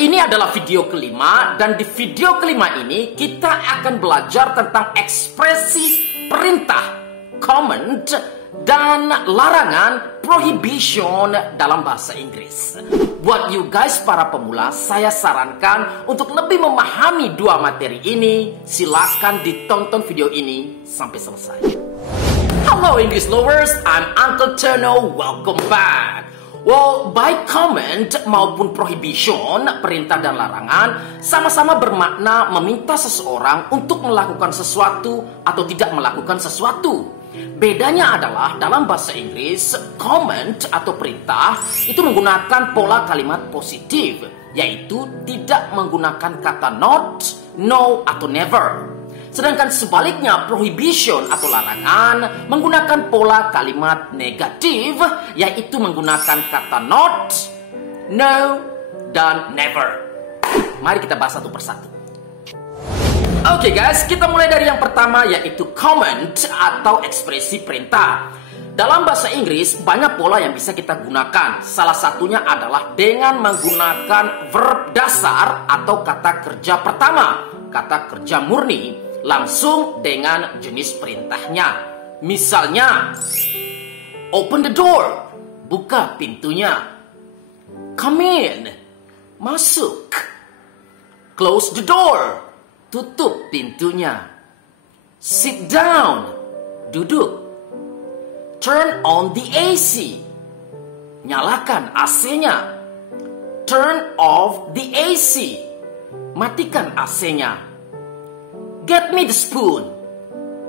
ini adalah video kelima dan di video kelima ini kita akan belajar tentang ekspresi perintah, command, dan larangan, prohibition dalam bahasa Inggris. Buat you guys para pemula, saya sarankan untuk lebih memahami dua materi ini, silakan ditonton video ini sampai selesai. Hello English lovers, I'm Uncle Tono, welcome back. Well, baik command maupun prohibition, perintah dan larangan, sama-sama bermakna meminta seseorang untuk melakukan sesuatu atau tidak melakukan sesuatu. Bedanya adalah dalam bahasa Inggris, command atau perintah itu menggunakan pola kalimat positif, yaitu tidak menggunakan kata not, no, atau never. Sedangkan sebaliknya, prohibition atau larangan menggunakan pola kalimat negatif, yaitu menggunakan kata not, no, dan never. Mari kita bahas satu persatu. Oke guys, kita mulai dari yang pertama, yaitu command atau ekspresi perintah. Dalam bahasa Inggris, banyak pola yang bisa kita gunakan. Salah satunya adalah dengan menggunakan verb dasar atau kata kerja pertama, kata kerja murni, langsung dengan jenis perintahnya. Misalnya, open the door, buka pintunya. Come in, masuk. Close the door, tutup pintunya. Sit down, duduk. Turn on the AC, nyalakan AC-nya. Turn off the AC, matikan AC-nya. Get me the spoon,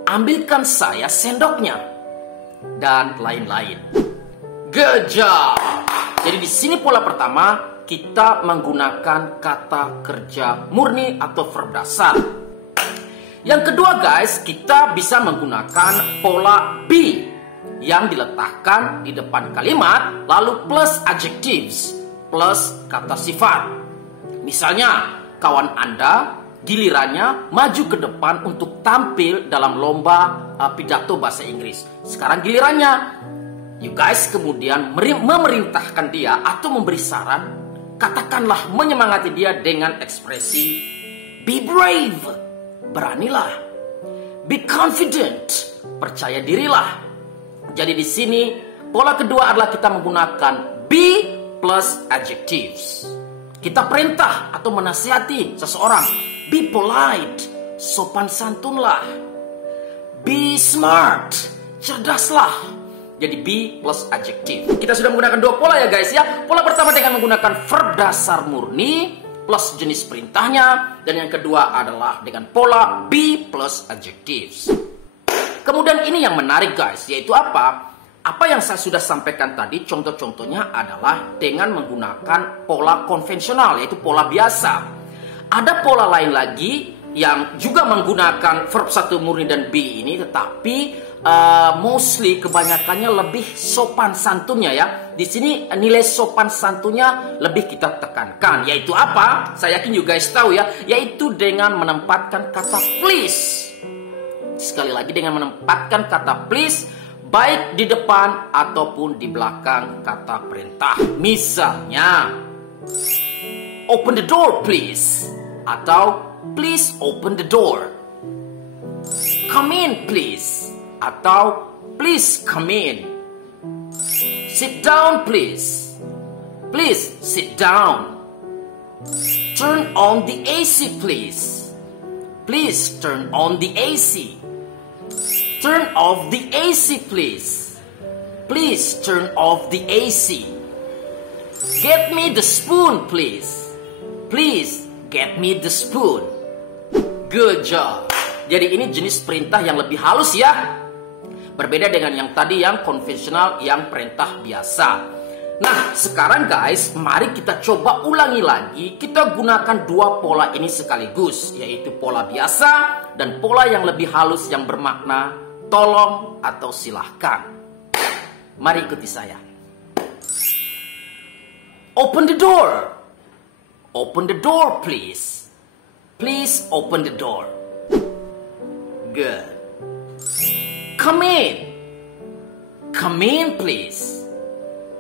ambilkan saya sendoknya, dan lain-lain. Good job. Jadi di sini pola pertama kita menggunakan kata kerja murni atau verb dasar. Yang kedua guys, kita bisa menggunakan pola be yang diletakkan di depan kalimat lalu plus adjectives plus kata sifat. Misalnya, kawan Anda gilirannya maju ke depan untuk tampil dalam lomba pidato bahasa Inggris. Sekarang gilirannya, you guys kemudian memerintahkan dia atau memberi saran, katakanlah menyemangati dia dengan ekspresi be brave, beranilah. Be confident, percaya dirilah. Jadi di sini pola kedua adalah kita menggunakan be plus adjectives. Kita perintah atau menasihati seseorang, be polite, sopan santunlah. Be smart, cerdaslah. Jadi be plus adjective. Kita sudah menggunakan dua pola ya guys ya. Pola pertama dengan menggunakan verb dasar murni plus jenis perintahnya. Dan yang kedua adalah dengan pola be plus adjectives. Kemudian ini yang menarik guys, yaitu apa? Apa yang saya sudah sampaikan tadi, contoh-contohnya adalah dengan menggunakan pola konvensional, yaitu pola biasa. Ada pola lain lagi yang juga menggunakan verb satu murni dan be ini, tetapi mostly kebanyakannya lebih sopan santunnya ya. Di sini nilai sopan santunnya lebih kita tekankan, yaitu apa? Saya yakin you guys tahu ya, yaitu dengan menempatkan kata please. Sekali lagi dengan menempatkan kata please baik di depan ataupun di belakang kata perintah. Misalnya, open the door please, atau please open the door. Come in please, atau please come in. Sit down please, please sit down. Turn on the AC please, please turn on the AC. Turn off the AC please, please turn off the AC. Get me the spoon please, please get me the spoon. Good job. Jadi ini jenis perintah yang lebih halus ya. Berbeda dengan yang tadi yang konvensional, yang perintah biasa. Nah, sekarang guys, mari kita coba ulangi lagi. Kita gunakan dua pola ini sekaligus, yaitu pola biasa dan pola yang lebih halus yang bermakna tolong atau silahkan. Mari ikuti saya. Open the door. Open the door please. Please open the door. Good. Come in. Come in please.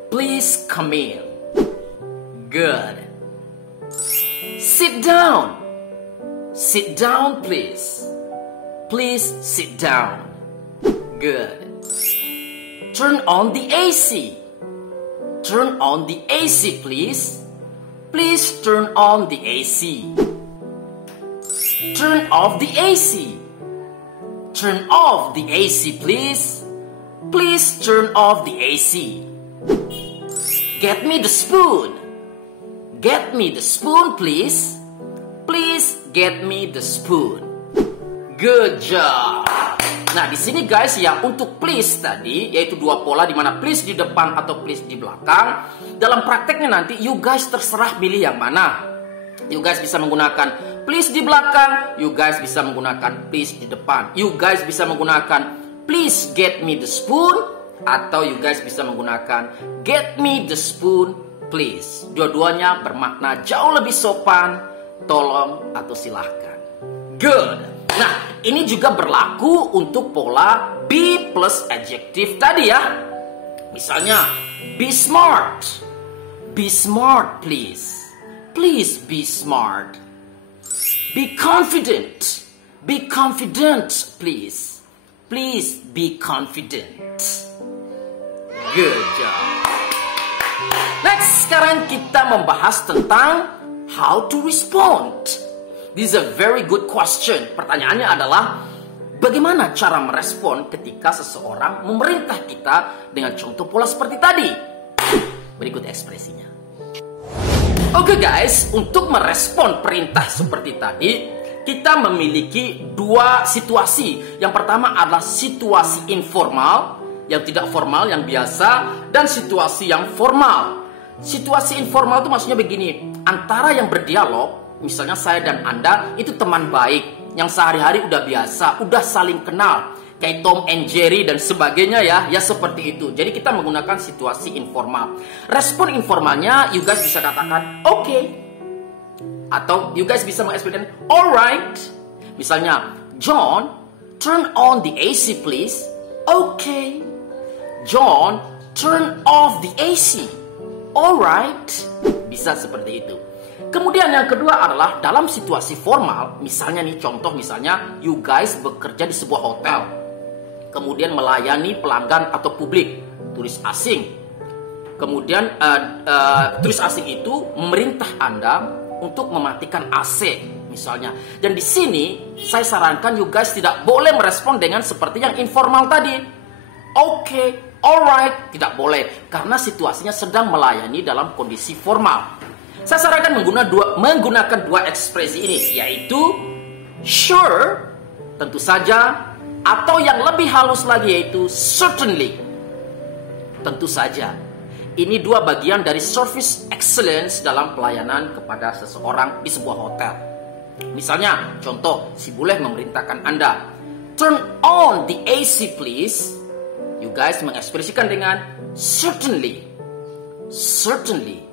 Please come in. Good. sit down. Sit down, please. Please sit down. Good. Turn on the AC. Turn on the AC, please. Please turn on the AC. Turn off the AC. Turn off the AC, please. Please turn off the AC. Get me the spoon. Get me the spoon, please. Please get me the spoon. Good job. Nah, di sini guys ya, untuk please tadi yaitu dua pola di mana please di depan atau please di belakang. Dalam prakteknya nanti you guys terserah pilih yang mana. You guys bisa menggunakan please di belakang, you guys bisa menggunakan please di depan. You guys bisa menggunakan please get me the spoon, atau you guys bisa menggunakan get me the spoon please. Dua-duanya bermakna jauh lebih sopan, tolong atau silahkan. Good. Nah, ini juga berlaku untuk pola be plus adjective tadi ya. Misalnya, be smart. Be smart, please. Please be smart. Be confident. Be confident, please. Please be confident. Good job. Next, sekarang kita membahas tentang how to respond. This is a very good question. Pertanyaannya adalah, bagaimana cara merespon ketika seseorang memerintah kita dengan contoh pola seperti tadi? Berikut ekspresinya. Oke guys, untuk merespon perintah seperti tadi, kita memiliki dua situasi. Yang pertama adalah situasi informal, yang tidak formal, yang biasa, dan situasi yang formal. Situasi informal itu maksudnya begini, antara yang berdialog, misalnya saya dan Anda itu teman baik yang sehari-hari udah biasa, udah saling kenal, kayak Tom and Jerry dan sebagainya ya, ya seperti itu. Jadi kita menggunakan situasi informal. Respon informalnya, you guys bisa katakan okay, atau you guys bisa mengekspresikan alright. Misalnya, John, turn on the AC please. Okay. John, turn off the AC. Alright. Bisa seperti itu. Kemudian yang kedua adalah dalam situasi formal, misalnya nih contoh misalnya you guys bekerja di sebuah hotel, kemudian melayani pelanggan atau publik, turis asing. Kemudian turis asing itu memerintah Anda untuk mematikan AC misalnya. Dan di sini saya sarankan you guys tidak boleh merespon dengan seperti yang informal tadi. Okay, alright, tidak boleh karena situasinya sedang melayani dalam kondisi formal. Saya sarankan menggunakan dua ekspresi ini, yaitu sure, tentu saja, atau yang lebih halus lagi yaitu certainly, tentu saja. Ini dua bagian dari service excellence dalam pelayanan kepada seseorang di sebuah hotel. Misalnya, contoh, si Buleh memerintahkan Anda, turn on the AC please. You guys mengekspresikan dengan certainly, certainly.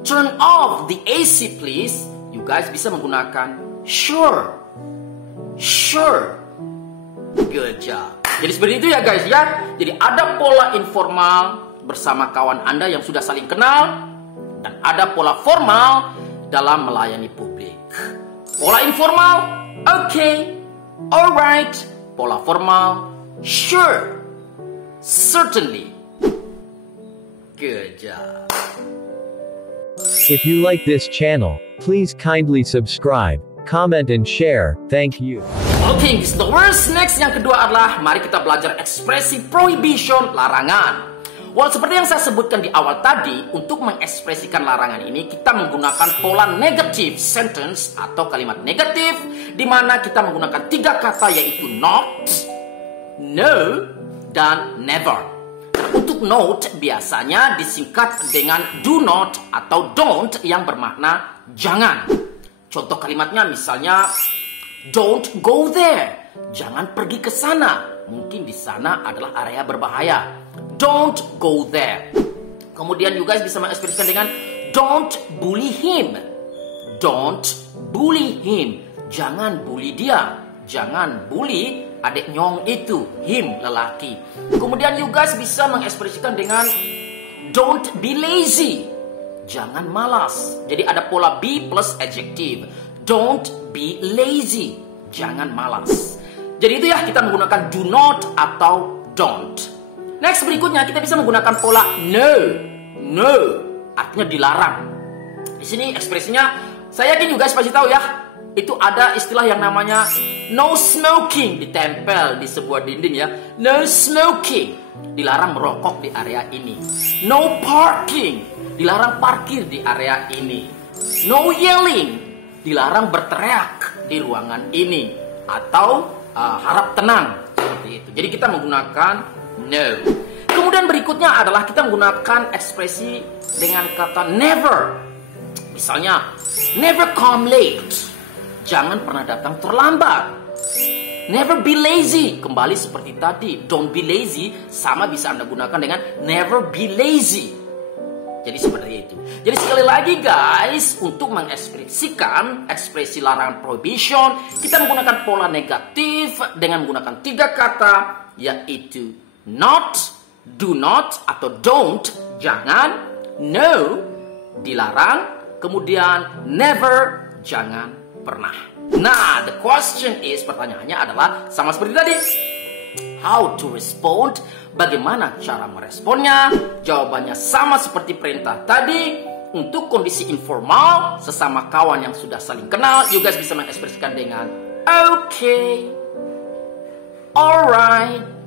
Turn off the AC please. You guys bisa menggunakan sure, sure. Good job. Jadi seperti itu ya guys ya. Jadi ada pola informal bersama kawan Anda yang sudah saling kenal, dan ada pola formal dalam melayani publik. Pola informal, okay, alright. Pola formal, sure, certainly. Good job. If you like this channel, please kindly subscribe, comment and share. Thank you. Okay, the worst. Next yang kedua adalah mari kita belajar ekspresi prohibition, larangan. Well, seperti yang saya sebutkan di awal tadi, untuk mengekspresikan larangan ini kita menggunakan pola negative sentence atau kalimat negatif, di mana kita menggunakan tiga kata yaitu not, no, dan never. Untuk note biasanya disingkat dengan do not atau don't yang bermakna jangan. Contoh kalimatnya misalnya don't go there. Jangan pergi ke sana. Mungkin di sana adalah area berbahaya. Don't go there. Kemudian you guys bisa mengekspresikan dengan don't bully him. Don't bully him. Jangan bully dia. Jangan bully adik nyong itu, him, lelaki. Kemudian you guys bisa mengekspresikan dengan don't be lazy. jangan malas. Jadi ada pola be plus adjective. Don't be lazy, jangan malas. Jadi itu ya, kita menggunakan do not atau don't. Next, berikutnya kita bisa menggunakan pola no. No artinya dilarang. Di sini ekspresinya, saya yakin juga pasti tahu ya, itu ada istilah yang namanya no smoking, ditempel di sebuah dinding ya. No smoking, dilarang merokok di area ini. No parking, dilarang parkir di area ini. No yelling, dilarang berteriak di ruangan ini. Atau harap tenang, seperti itu. Jadi kita menggunakan no. Kemudian berikutnya adalah kita menggunakan ekspresi dengan kata never. Misalnya, never come late, jangan pernah datang terlambat. Never be lazy, kembali seperti tadi. Don't be lazy, sama bisa Anda gunakan dengan never be lazy. Jadi seperti itu. Jadi sekali lagi guys, untuk mengekspresikan ekspresi larangan prohibition, kita menggunakan pola negatif dengan menggunakan 3 kata, yaitu not, do not atau don't, jangan, no, dilarang, kemudian never, jangan pernah. Nah, the question is, pertanyaannya adalah sama seperti tadi. How to respond? Bagaimana cara meresponnya? Jawabannya sama seperti perintah tadi. Untuk kondisi informal, sesama kawan yang sudah saling kenal, you guys bisa mengekspresikan dengan okay, alright.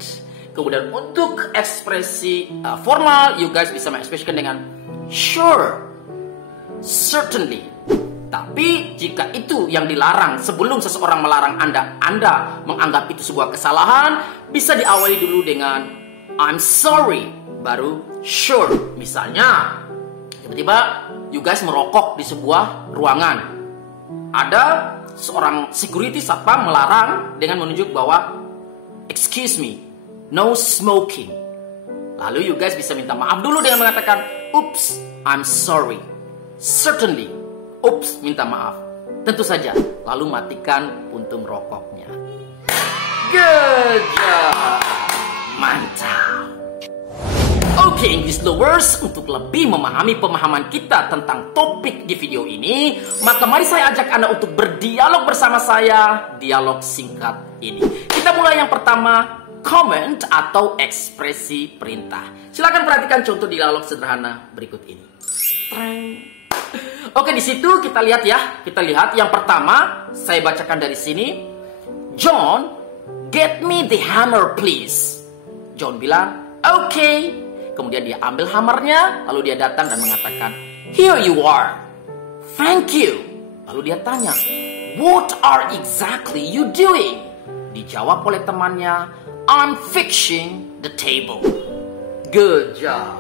Kemudian untuk ekspresi formal, you guys bisa mengekspresikan dengan sure, certainly. Tapi jika itu yang dilarang, sebelum seseorang melarang Anda menganggap itu sebuah kesalahan, bisa diawali dulu dengan I'm sorry, baru sure. Misalnya, tiba-tiba you guys merokok di sebuah ruangan. Ada seorang security satpam melarang dengan menunjuk bahwa excuse me, no smoking. Lalu you guys bisa minta maaf dulu dengan mengatakan oops, I'm sorry, certainly, oops, minta maaf, tentu saja. Lalu matikan puntung rokoknya. Good job, mantap. Oke, English lovers, untuk lebih memahami pemahaman kita tentang topik di video ini, maka mari saya ajak Anda untuk berdialog bersama saya, dialog singkat ini. Kita mulai yang pertama, comment atau ekspresi perintah. Silakan perhatikan contoh dialog sederhana berikut ini. Oke, di situ kita lihat ya. Kita lihat yang pertama, saya bacakan dari sini. John, get me the hammer please. John bilang, okay. Kemudian dia ambil hammernya, lalu dia datang dan mengatakan, here you are. Thank you. Lalu dia tanya, what are exactly you doing? Dijawab oleh temannya, I'm fixing the table. Good job.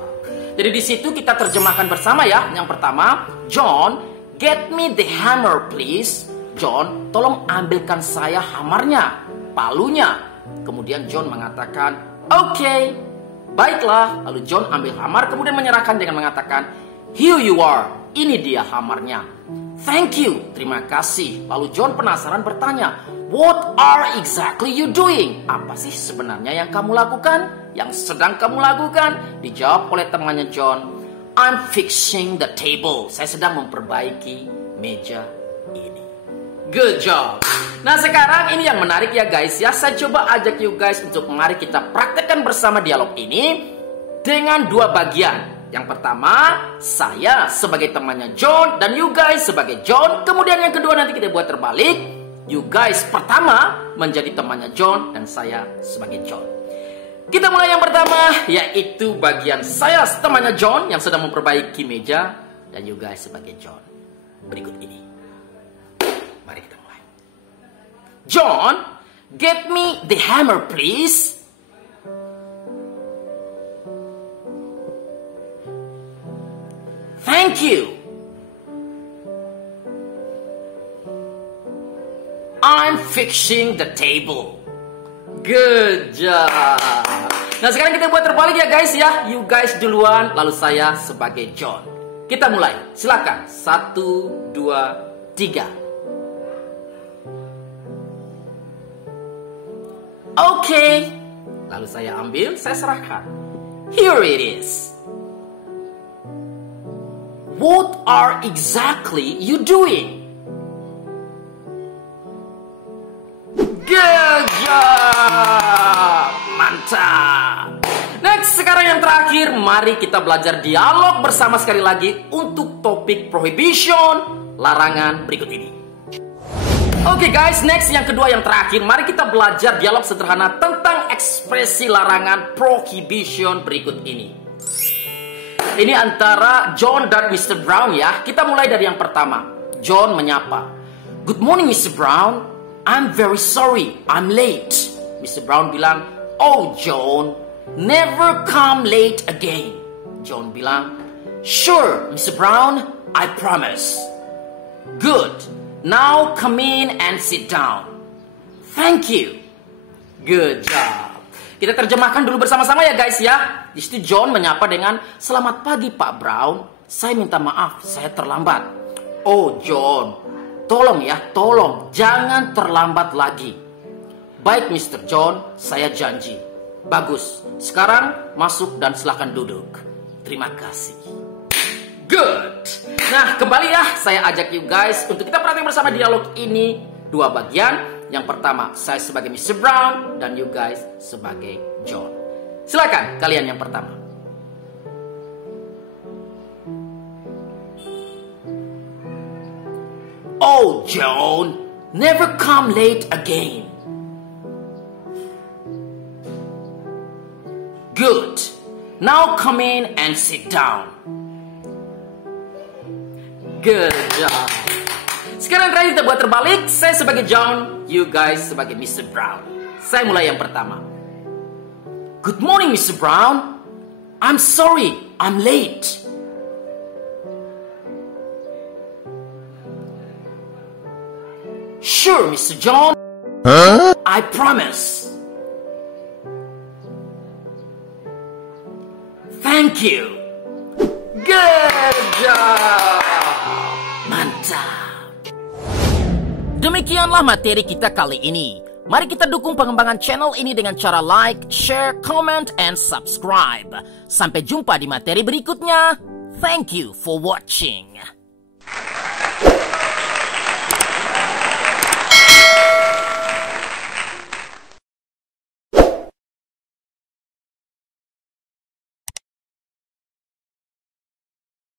Jadi di situ kita terjemahkan bersama ya. Yang pertama, John, get me the hammer please. John, tolong ambilkan saya hamarnya, palunya. Kemudian John mengatakan, okay, baiklah. Lalu John ambil hamar, kemudian menyerahkan dengan mengatakan, here you are, ini dia hamarnya. Thank you, terima kasih. Lalu John penasaran bertanya, what are exactly you doing? Apa sih sebenarnya yang kamu lakukan? Yang sedang kamu lakukan? Dijawab oleh temannya John, I'm fixing the table. Saya sedang memperbaiki meja ini. Good job. Nah sekarang ini yang menarik ya guys ya. Saya coba ajak you guys untuk mari kita praktekkan bersama dialog ini dengan 2 bagian. Yang pertama, saya sebagai temannya John dan you guys sebagai John. Kemudian yang kedua nanti kita buat terbalik. You guys pertama menjadi temannya John dan saya sebagai John. Kita mulai yang pertama, yaitu bagian saya temannya John yang sedang memperbaiki meja dan you guys sebagai John. Berikut ini. Mari kita mulai. John, get me the hammer please. Thank you. I'm fixing the table. Good job. Nah sekarang kita buat terbalik ya guys ya. You guys duluan, lalu saya sebagai John. Kita mulai. Silakan. 1, 2, 3. Okay. Lalu saya ambil, saya serahkan. Here it is. what are exactly you doing? Good job! Mantap! Next, sekarang yang terakhir, mari kita belajar dialog bersama sekali lagi untuk topik prohibition, larangan berikut ini. Oke guys, next yang kedua yang terakhir, mari kita belajar dialog sederhana tentang ekspresi larangan prohibition berikut ini. Ini antara John dan Mr. Brown ya. Kita mulai dari yang pertama. John menyapa. Good morning Mr. Brown. I'm very sorry, I'm late. Mr. Brown bilang, oh John, never come late again. John bilang, sure Mr. Brown, I promise. Good. Now come in and sit down. Thank you. Good job. Kita terjemahkan dulu bersama-sama ya guys ya. Di situ John menyapa dengan, selamat pagi Pak Brown. Saya minta maaf, saya terlambat. Oh John, tolong ya, tolong jangan terlambat lagi. Baik Mr. John, saya janji. Bagus. Sekarang masuk dan silakan duduk. Terima kasih. Good. Nah, kembali ya, saya ajak you guys untuk kita perhatikan bersama dialog ini. Dua bagian. Yang pertama, saya sebagai Mr. Brown dan you guys sebagai John. Silakan kalian yang pertama. Oh, John, never come late again. Good. Now come in and sit down. Good job. Sekarang terakhir kita buat terbalik. Saya sebagai John, you guys sebagai Mr. Brown. Saya mulai yang pertama. Good morning Mr. Brown. I'm sorry, I'm late. Sure Mr. John. I promise. Thank you. Good job. Mantap. Demikianlah materi kita kali ini. Mari kita dukung pengembangan channel ini dengan cara like, share, comment, and subscribe. Sampai jumpa di materi berikutnya. Thank you for watching.